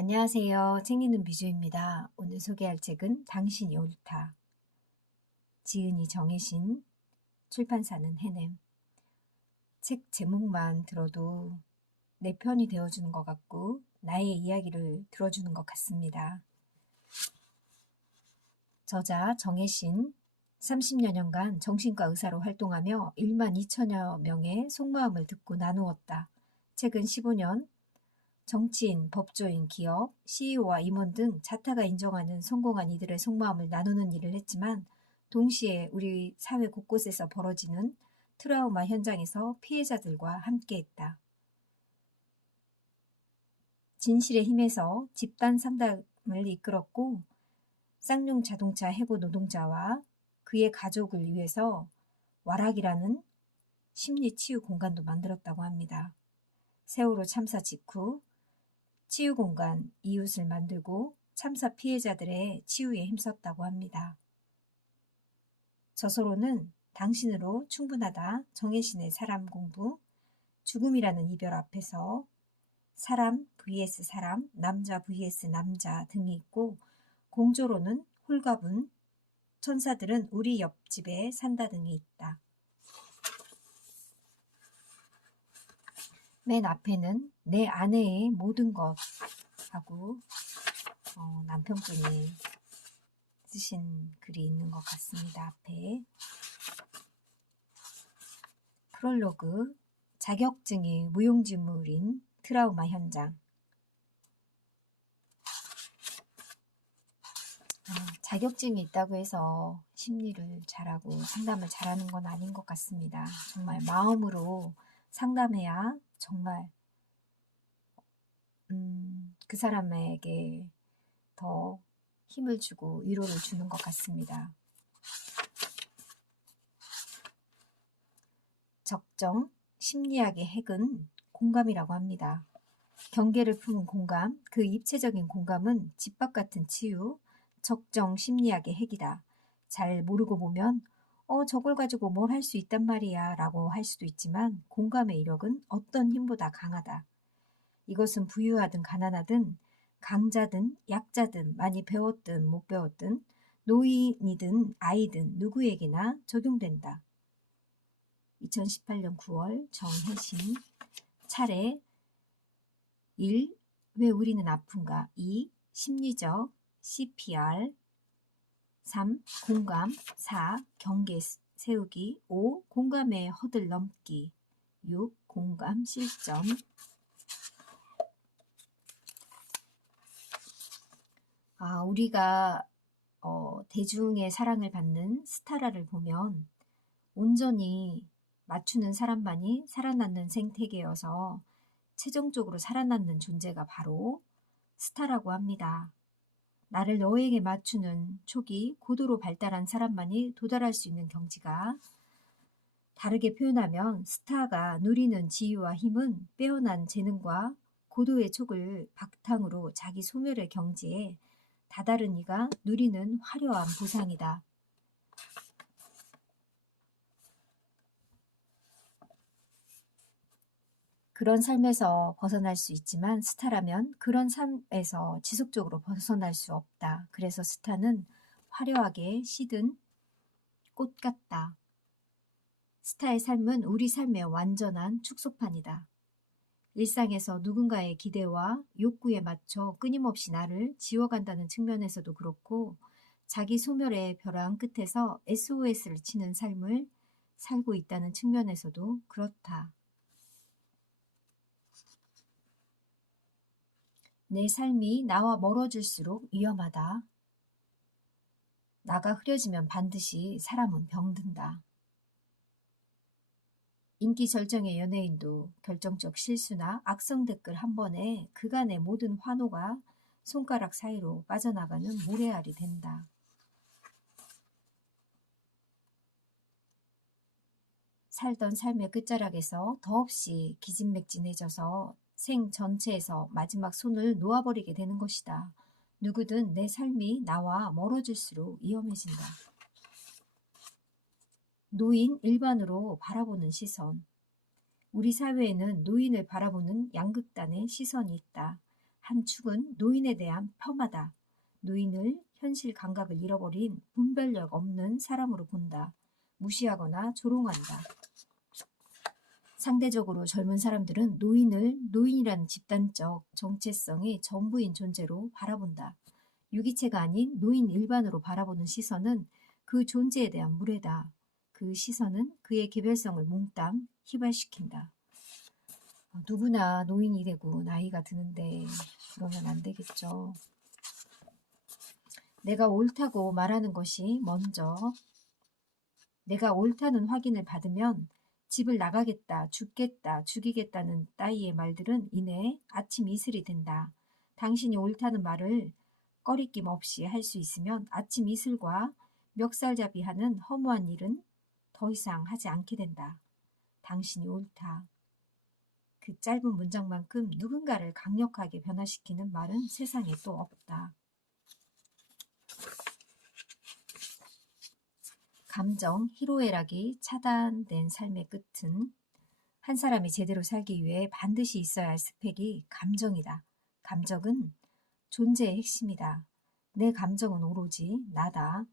안녕하세요. 책 읽는 비주입니다. 오늘 소개할 책은 당신이 옳다. 지은이 정혜신, 출판사는 해냄. 책 제목만 들어도 내 편이 되어주는 것 같고 나의 이야기를 들어주는 것 같습니다. 저자 정혜신 30여 년간 정신과 의사로 활동하며 1만 2천여 명의 속마음을 듣고 나누었다. 최근 15년 정치인, 법조인, 기업, CEO와 임원 등 자타가 인정하는 성공한 이들의 속마음을 나누는 일을 했지만 동시에 우리 사회 곳곳에서 벌어지는 트라우마 현장에서 피해자들과 함께했다. 진실의 힘에서 집단 상담을 이끌었고 쌍용 자동차 해고 노동자와 그의 가족을 위해서 와락이라는 심리 치유 공간도 만들었다고 합니다. 세월호 참사 직후 치유 공간 이웃을 만들고 참사 피해자들의 치유에 힘썼다고 합니다. 저서로는 당신으로 충분하다 정혜신의 사람 공부 죽음이라는 이별 앞에서 사람 vs 사람 남자 vs 남자 등이 있고 공조로는 홀가분 천사들은 우리 옆집에 산다 등이 있다. 맨 앞에는 내 아내의 모든 것 하고 어, 남편분이 쓰신 글이 있는 것 같습니다. 앞에 프롤로그 자격증이 무용지물인 트라우마 현장 아, 자격증이 있다고 해서 심리를 잘하고 상담을 잘하는 건 아닌 것 같습니다. 정말 마음으로 상담해야 정말 음, 그 사람에게 더 힘을 주고 위로를 주는 것 같습니다. 적정 심리학의 핵은 공감이라고 합니다. 경계를 품은 공감, 그 입체적인 공감은 집밥 같은 치유, 적정 심리학의 핵이다. 잘 모르고 보면 어, 저걸 가지고 뭘 할 수 있단 말이야 라고 할 수도 있지만 공감의 이력은 어떤 힘보다 강하다. 이것은 부유하든 가난하든 강자든 약자든 많이 배웠든 못 배웠든 노인이든 아이든 누구에게나 적용된다. 2018년 9월 정혜신 차례 1. 왜 우리는 아픈가 2. 심리적 CPR 3. 공감 4. 경계 세우기 5. 공감의 허들 넘기 6. 공감 실점 아, 우리가 어, 대중의 사랑을 받는 스타라를 보면 온전히 맞추는 사람만이 살아남는 생태계여서 최종적으로 살아남는 존재가 바로 스타라고 합니다. 나를 너에게 맞추는 촉이 고도로 발달한 사람만이 도달할 수 있는 경지가 다르게 표현하면 스타가 누리는 지위와 힘은 빼어난 재능과 고도의 촉을 바탕으로 자기 소멸의 경지에 다다른 이가 누리는 화려한 보상이다. 그런 삶에서 벗어날 수 있지만 스타라면 그런 삶에서 지속적으로 벗어날 수 없다. 그래서 스타는 화려하게 시든 꽃 같다. 스타의 삶은 우리 삶의 완전한 축소판이다. 일상에서 누군가의 기대와 욕구에 맞춰 끊임없이 나를 지워간다는 측면에서도 그렇고 자기 소멸의 벼랑 끝에서 SOS를 치는 삶을 살고 있다는 측면에서도 그렇다. 내 삶이 나와 멀어질수록 위험하다. 나가 흐려지면 반드시 사람은 병든다. 인기 절정의 연예인도 결정적 실수나 악성 댓글 한 번에 그간의 모든 환호가 손가락 사이로 빠져나가는 모래알이 된다. 살던 삶의 끝자락에서 더없이 기진맥진해져서 생 전체에서 마지막 손을 놓아버리게 되는 것이다. 누구든 내 삶이 나와 멀어질수록 위험해진다. 노인 일반으로 바라보는 시선. 우리 사회에는 노인을 바라보는 양극단의 시선이 있다. 한 축은 노인에 대한 폄하다. 노인을 현실 감각을 잃어버린 분별력 없는 사람으로 본다. 무시하거나 조롱한다. 상대적으로 젊은 사람들은 노인을 노인이라는 집단적 정체성의 전부인 존재로 바라본다. 유기체가 아닌 노인 일반으로 바라보는 시선은 그 존재에 대한 무례다. 그 시선은 그의 개별성을 몽땅 휘발시킨다. 어, 누구나 노인이 되고 나이가 드는데 그러면 안 되겠죠. 내가 옳다고 말하는 것이 먼저 내가 옳다는 확인을 받으면 집을 나가겠다, 죽겠다, 죽이겠다는 따위의 말들은 이내 아침 이슬이 된다. 당신이 옳다는 말을 꺼리낌 없이 할 수 있으면 아침 이슬과 멱살잡이하는 허무한 일은 더 이상 하지 않게 된다. 당신이 옳다. 그 짧은 문장만큼 누군가를 강력하게 변화시키는 말은 세상에 또 없다. 감정, 희로애락이 차단된 삶의 끝은 한 사람이 제대로 살기 위해 반드시 있어야 할 스펙이 감정이다. 감정은 존재의 핵심이다. 내 감정은 오로지 나다.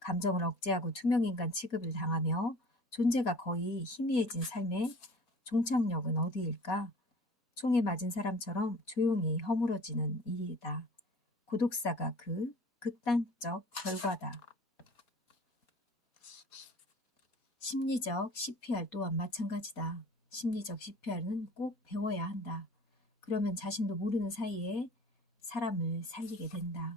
감정을 억제하고 투명인간 취급을 당하며 존재가 거의 희미해진 삶의 종착역은 어디일까? 총에 맞은 사람처럼 조용히 허물어지는 일이다. 고독사가 그 극단적 결과다. 심리적 CPR 또한 마찬가지다. 심리적 CPR은 꼭 배워야 한다. 그러면 자신도 모르는 사이에 사람을 살리게 된다.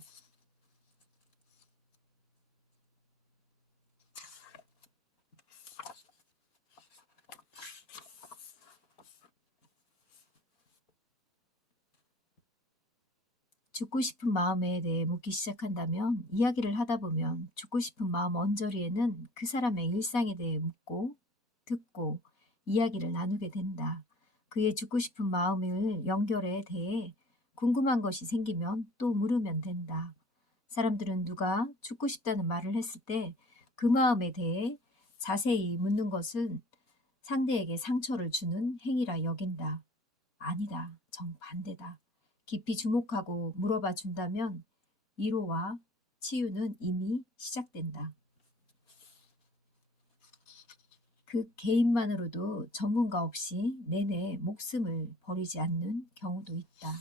죽고 싶은 마음에 대해 묻기 시작한다면 이야기를 하다 보면 죽고 싶은 마음 언저리에는 그 사람의 일상에 대해 묻고 듣고 이야기를 나누게 된다. 그의 죽고 싶은 마음을 연결에 대해 궁금한 것이 생기면 또 물으면 된다. 사람들은 누가 죽고 싶다는 말을 했을 때 그 마음에 대해 자세히 묻는 것은 상대에게 상처를 주는 행위라 여긴다. 아니다. 정반대다. 깊이 주목하고 물어봐 준다면 위로와 치유는 이미 시작된다. 그 개인만으로도 전문가 없이 내내 목숨을 버리지 않는 경우도 있다.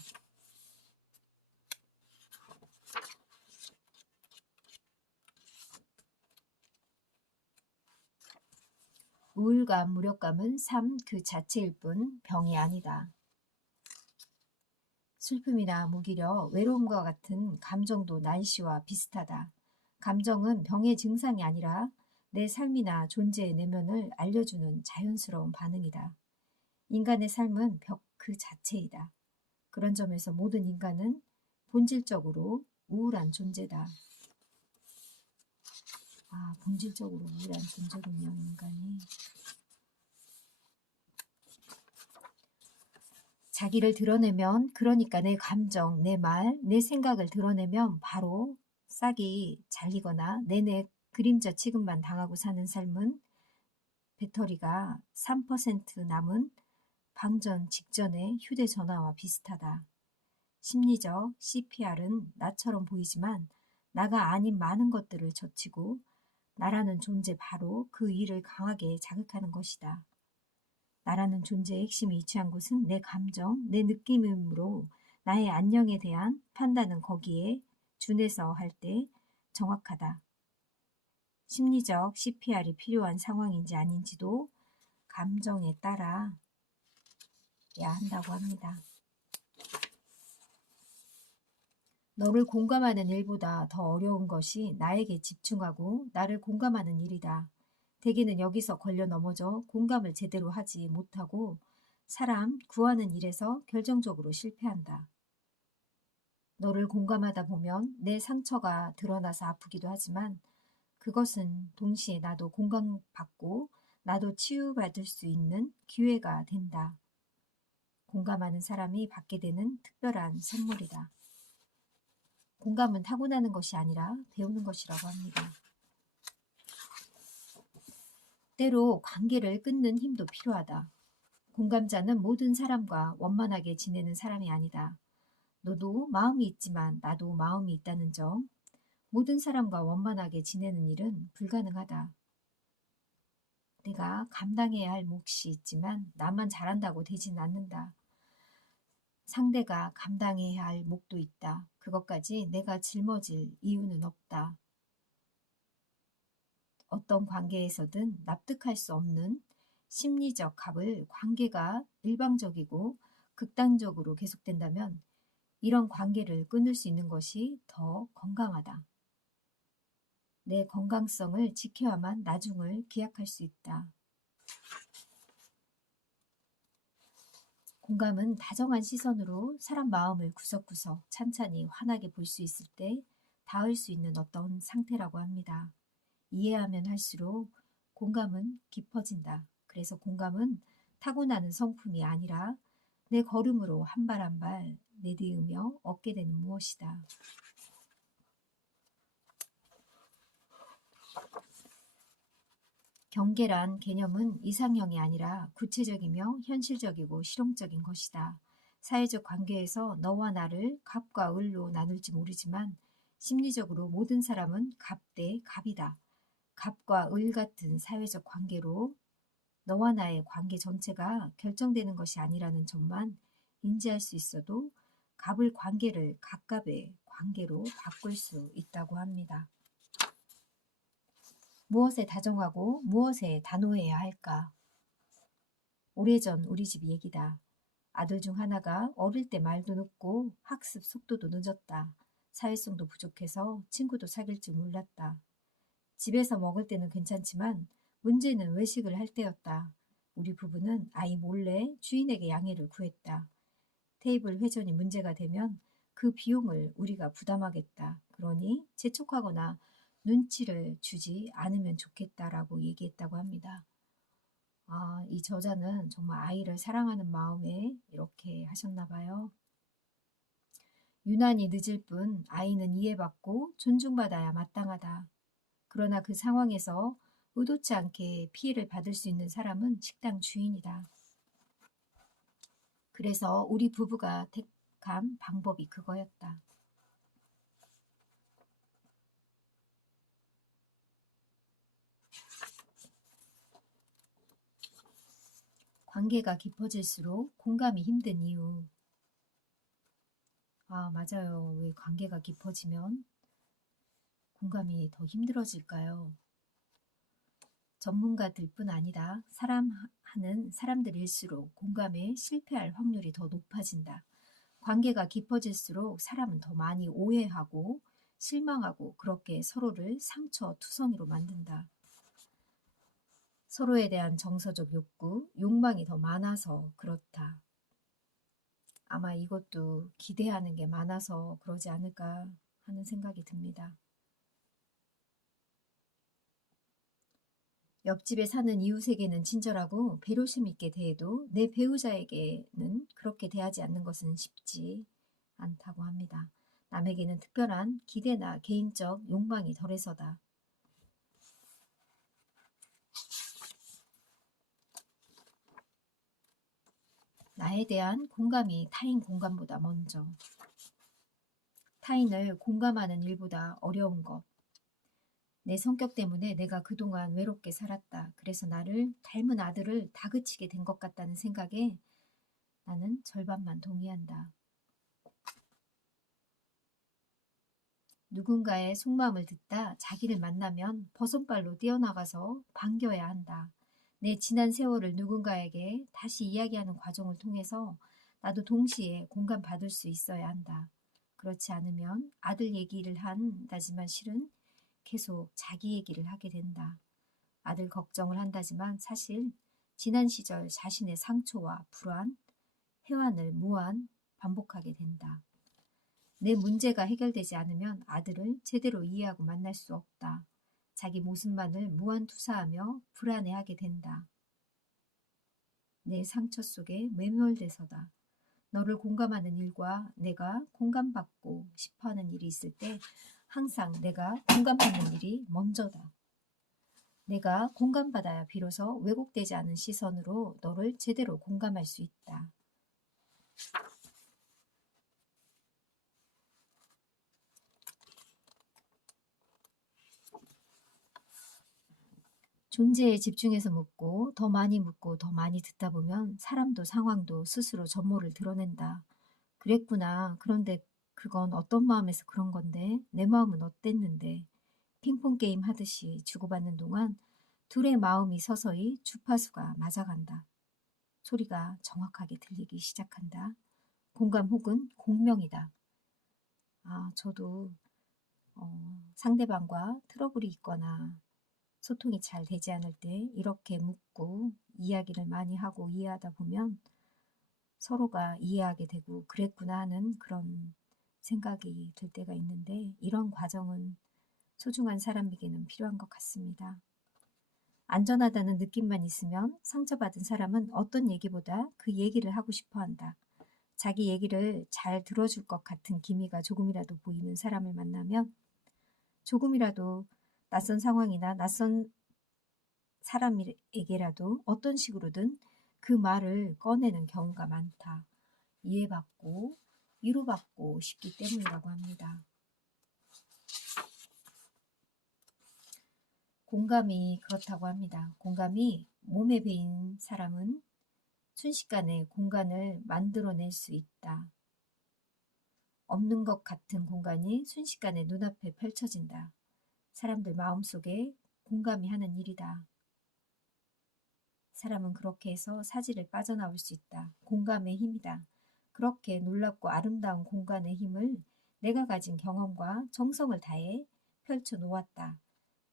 우울감, 무력감은 삶 그 자체일 뿐 병이 아니다. 슬픔이나 무기력, 외로움과 같은 감정도 날씨와 비슷하다. 감정은 병의 증상이 아니라 내 삶이나 존재의 내면을 알려주는 자연스러운 반응이다. 인간의 삶은 벽 그 자체이다. 그런 점에서 모든 인간은 본질적으로 우울한 존재다. 아, 본질적으로 우울한 존재군요, 인간이. 자기를 드러내면, 그러니까 내 감정, 내 말, 내 생각을 드러내면 바로 싹이 잘리거나 내내 그림자 취급만 당하고 사는 삶은 배터리가 3% 남은 방전 직전의 휴대전화와 비슷하다. 심리적 CPR은 나처럼 보이지만 나가 아닌 많은 것들을 젖히고 나라는 존재 바로 그 일을 강하게 자극하는 것이다. 나라는 존재의 핵심이 위치한 곳은 내 감정, 내 느낌이므로 나의 안녕에 대한 판단은 거기에 준해서 할 때 정확하다. 심리적 CPR이 필요한 상황인지 아닌지도 감정에 따라 야 한다고 합니다. 너를 공감하는 일보다 더 어려운 것이 나에게 집중하고 나를 공감하는 일이다. 대개는 여기서 걸려 넘어져 공감을 제대로 하지 못하고 사람 구하는 일에서 결정적으로 실패한다. 너를 공감하다 보면 내 상처가 드러나서 아프기도 하지만 그것은 동시에 나도 공감받고 나도 치유받을 수 있는 기회가 된다. 공감하는 사람이 받게 되는 특별한 선물이다. 공감은 타고나는 것이 아니라 배우는 것이라고 합니다. 때로 관계를 끊는 힘도 필요하다. 공감자는 모든 사람과 원만하게 지내는 사람이 아니다. 너도 마음이 있지만 나도 마음이 있다는 점. 모든 사람과 원만하게 지내는 일은 불가능하다. 내가 감당해야 할 몫이 있지만 나만 잘한다고 되진 않는다. 상대가 감당해야 할 몫도 있다. 그것까지 내가 짊어질 이유는 없다. 어떤 관계에서든 납득할 수 없는 심리적 값을 관계가 일방적이고 극단적으로 계속된다면 이런 관계를 끊을 수 있는 것이 더 건강하다. 내 건강성을 지켜야만 나중을 기약할 수 있다. 공감은 다정한 시선으로 사람 마음을 구석구석 찬찬히 환하게 볼 수 있을 때 닿을 수 있는 어떤 상태라고 합니다. 이해하면 할수록 공감은 깊어진다. 그래서 공감은 타고나는 성품이 아니라 내 걸음으로 한 발 한 발 내디으며 얻게 되는 무엇이다. 경계란 개념은 이상형이 아니라 구체적이며 현실적이고 실용적인 것이다. 사회적 관계에서 너와 나를 갑과 을로 나눌지 모르지만 심리적으로 모든 사람은 갑 대 갑이다. 갑과 을 같은 사회적 관계로 너와 나의 관계 전체가 결정되는 것이 아니라는 점만 인지할 수 있어도 갑을 관계를 갑갑의 관계로 바꿀 수 있다고 합니다. 무엇에 다정하고 무엇에 단호해야 할까? 오래전 우리 집 얘기다. 아들 중 하나가 어릴 때 말도 늦고 학습 속도도 늦었다. 사회성도 부족해서 친구도 사귈 줄 몰랐다. 집에서 먹을 때는 괜찮지만 문제는 외식을 할 때였다. 우리 부부는 아이 몰래 주인에게 양해를 구했다. 테이블 회전이 문제가 되면 그 비용을 우리가 부담하겠다. 그러니 재촉하거나 눈치를 주지 않으면 좋겠다라고 얘기했다고 합니다. 아, 이 저자는 정말 아이를 사랑하는 마음에 이렇게 하셨나 봐요. 유난히 늦을 뿐 아이는 이해받고 존중받아야 마땅하다. 그러나 그 상황에서 의도치 않게 피해를 받을 수 있는 사람은 식당 주인이다. 그래서 우리 부부가 택한 방법이 그거였다. 관계가 깊어질수록 공감이 힘든 이유. 아, 맞아요. 왜 관계가 깊어지면 공감이 더 힘들어질까요? 전문가들 뿐 아니라 사람 하는 사람들일수록 공감에 실패할 확률이 더 높아진다. 관계가 깊어질수록 사람은 더 많이 오해하고 실망하고 그렇게 서로를 상처 투성이로 만든다. 서로에 대한 정서적 욕구, 욕망이 더 많아서 그렇다. 아마 이것도 기대하는 게 많아서 그러지 않을까 하는 생각이 듭니다. 옆집에 사는 이웃에게는 친절하고 배려심 있게 대해도 내 배우자에게는 그렇게 대하지 않는 것은 쉽지 않다고 합니다. 남에게는 특별한 기대나 개인적 욕망이 덜해서다. 나에 대한 공감이 타인 공감보다 먼저. 타인을 공감하는 일보다 어려운 것. 내 성격 때문에 내가 그동안 외롭게 살았다. 그래서 나를 닮은 아들을 다그치게 된 것 같다는 생각에 나는 절반만 동의한다. 누군가의 속마음을 듣다 자기를 만나면 버선발로 뛰어나가서 반겨야 한다. 내 지난 세월을 누군가에게 다시 이야기하는 과정을 통해서 나도 동시에 공감받을 수 있어야 한다. 그렇지 않으면 아들 얘기를 한다지만 실은 계속 자기 얘기를 하게 된다. 아들 걱정을 한다지만 사실 지난 시절 자신의 상처와 불안, 회환을 무한 반복하게 된다. 내 문제가 해결되지 않으면 아들을 제대로 이해하고 만날 수 없다. 자기 모습만을 무한 투사하며 불안해하게 된다. 내 상처 속에 매몰돼서다. 너를 공감하는 일과 내가 공감받고 싶어 하는 일이 있을 때 항상 내가 공감받는 일이 먼저다. 내가 공감받아야 비로소 왜곡되지 않은 시선으로 너를 제대로 공감할 수 있다. 존재에 집중해서 묻고 더 많이 묻고 더 많이 듣다 보면 사람도 상황도 스스로 전모를 드러낸다. 그랬구나. 그런데 그건 어떤 마음에서 그런 건데 내 마음은 어땠는데 핑퐁 게임 하듯이 주고받는 동안 둘의 마음이 서서히 주파수가 맞아간다. 소리가 정확하게 들리기 시작한다. 공감 혹은 공명이다. 아, 저도 어, 상대방과 트러블이 있거나 소통이 잘 되지 않을 때 이렇게 묻고 이야기를 많이 하고 이해하다 보면 서로가 이해하게 되고 그랬구나 하는 그런 생각이 들 때가 있는데 이런 과정은 소중한 사람에게는 필요한 것 같습니다. 안전하다는 느낌만 있으면 상처받은 사람은 어떤 얘기보다 그 얘기를 하고 싶어 한다. 자기 얘기를 잘 들어줄 것 같은 기미가 조금이라도 보이는 사람을 만나면 조금이라도 낯선 상황이나 낯선 사람에게라도 어떤 식으로든 그 말을 꺼내는 경우가 많다. 이해받고 위로받고 싶기 때문이라고 합니다. 공감이 그렇다고 합니다. 공감이 몸에 배인 사람은 순식간에 공간을 만들어낼 수 있다. 없는 것 같은 공간이 순식간에 눈앞에 펼쳐진다. 사람들 마음속에 공감이 하는 일이다. 사람은 그렇게 해서 사지를 빠져나올 수 있다. 공감의 힘이다. 그렇게 놀랍고 아름다운 공간의 힘을 내가 가진 경험과 정성을 다해 펼쳐 놓았다.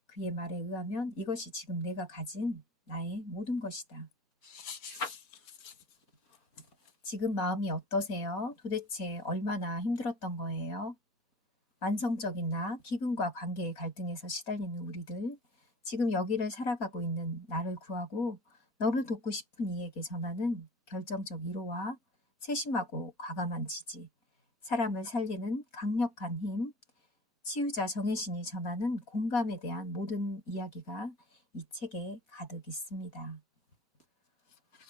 그의 말에 의하면 이것이 지금 내가 가진 나의 모든 것이다. 지금 마음이 어떠세요? 도대체 얼마나 힘들었던 거예요? 만성적인 나, 기근과 관계의 갈등에서 시달리는 우리들, 지금 여기를 살아가고 있는 나를 구하고 너를 돕고 싶은 이에게 전하는 결정적 위로와 세심하고 과감한 지지, 사람을 살리는 강력한 힘, 치유자 정혜신이 전하는 공감에 대한 모든 이야기가 이 책에 가득 있습니다.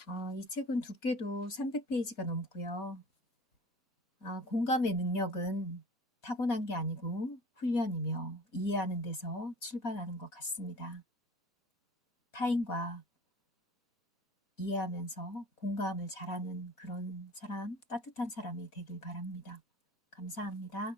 어, 이 책은 두께도 300페이지가 넘고요. 아, 공감의 능력은 타고난 게 아니고 훈련이며 이해하는 데서 출발하는 것 같습니다. 타인과 이해하면서 공감을 잘하는 그런 사람, 따뜻한 사람이 되길 바랍니다. 감사합니다.